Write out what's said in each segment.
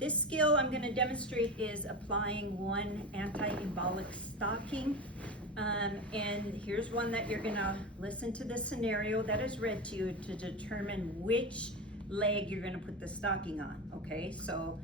This skill I'm going to demonstrate is applying one anti-embolic stocking. And here's one that you're going to listen to the scenario that is read to you to determine which leg you're going to put the stocking on. Okay, so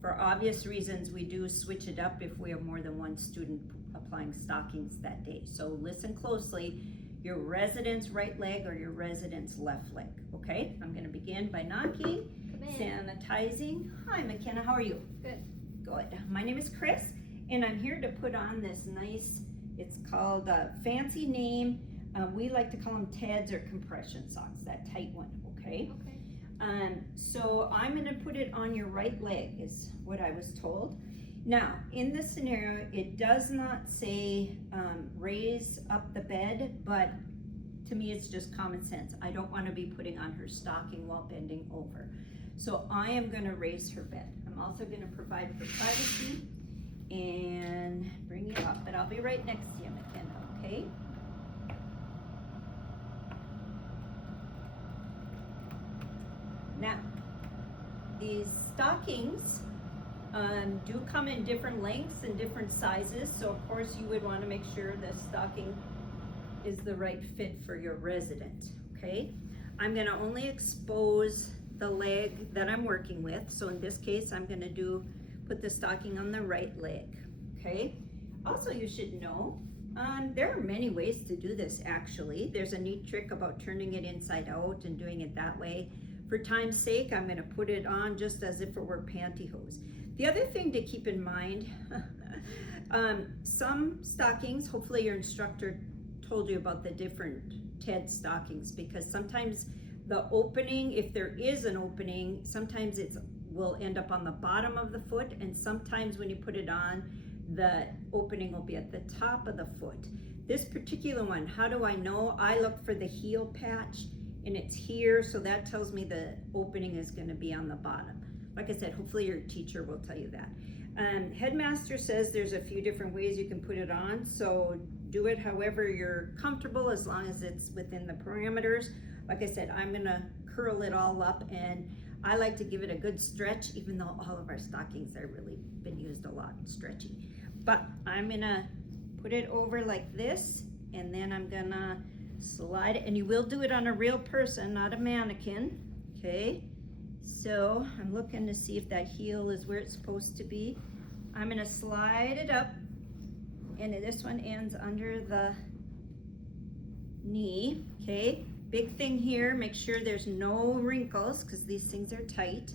for obvious reasons, we do switch it up if we have more than one student applying stockings that day. So listen closely, your resident's right leg or your resident's left leg. Okay, I'm going to begin by knocking, sanitizing. Hi McKenna, how are you? Good. Good. My name is Chris, and I'm here to put on this nice, it's called a fancy name. We like to call them TEDs or compression socks, that tight one, okay? Okay. So I'm gonna put it on your right leg is what I was told. Now, in this scenario, it does not say raise up the bed, but to me it's just common sense. I don't wanna be putting on her stocking while bending over. So I am gonna raise her bed. I'm also gonna provide for privacy and bring you up, but I'll be right next to you, McKenna, okay? Now, these stockings do come in different lengths and different sizes, so of course you would want to make sure the stocking is the right fit for your resident, okay? I'm going to only expose the leg that I'm working with, so in this case I'm going to put the stocking on the right leg, okay? Also, you should know there are many ways to do this actually. There's a neat trick about turning it inside out and doing it that way. For time's sake, I'm going to put it on just as if it were pantyhose. The other thing to keep in mind, some stockings, hopefully your instructor told you about the different TED stockings, because sometimes the opening, if there is an opening, sometimes it will end up on the bottom of the foot, and sometimes when you put it on, the opening will be at the top of the foot. This particular one, how do I know? I look for the heel patch, and it's here, so that tells me the opening is going to be on the bottom. Like I said, hopefully your teacher will tell you that. Headmaster says there's a few different ways you can put it on, so do it however you're comfortable as long as it's within the parameters. Like I said, I'm going to curl it all up, and I like to give it a good stretch, even though all of our stockings have really been used a lot in stretching. But I'm going to put it over like this, and then I'm going to slide it, and you will do it on a real person, not a mannequin, okay? So I'm looking to see if that heel is where it's supposed to be. I'm gonna slide it up, and this one ends under the knee, okay? Big thing here, make sure there's no wrinkles because these things are tight.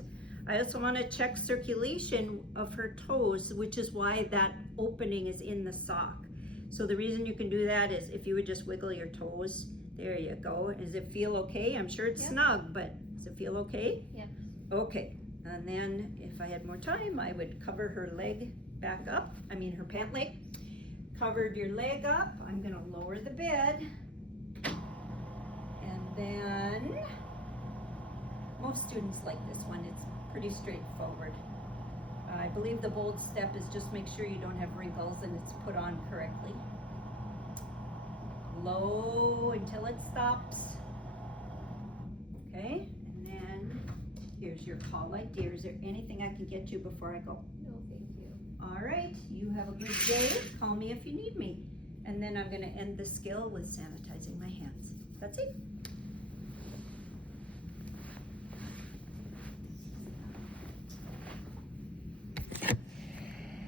I also want to check circulation of her toes, which is why that opening is in the sock. So the reason you can do that is if you would just wiggle your toes. There you go. Does it feel okay? I'm sure it's snug, but does it feel okay? Yeah. Okay. And then if I had more time, I would cover her leg back up. I mean her pant leg. Covered your leg up. I'm going to lower the bed. And then most students like this one. It's pretty straightforward. I believe the bold step is just make sure you don't have wrinkles and it's put on correctly. Low until it stops. Okay, and then here's your call light. Dear, is there anything I can get you before I go? No, thank you. All right, you have a good day. Call me if you need me. And then I'm going to end the skill with sanitizing my hands. That's it.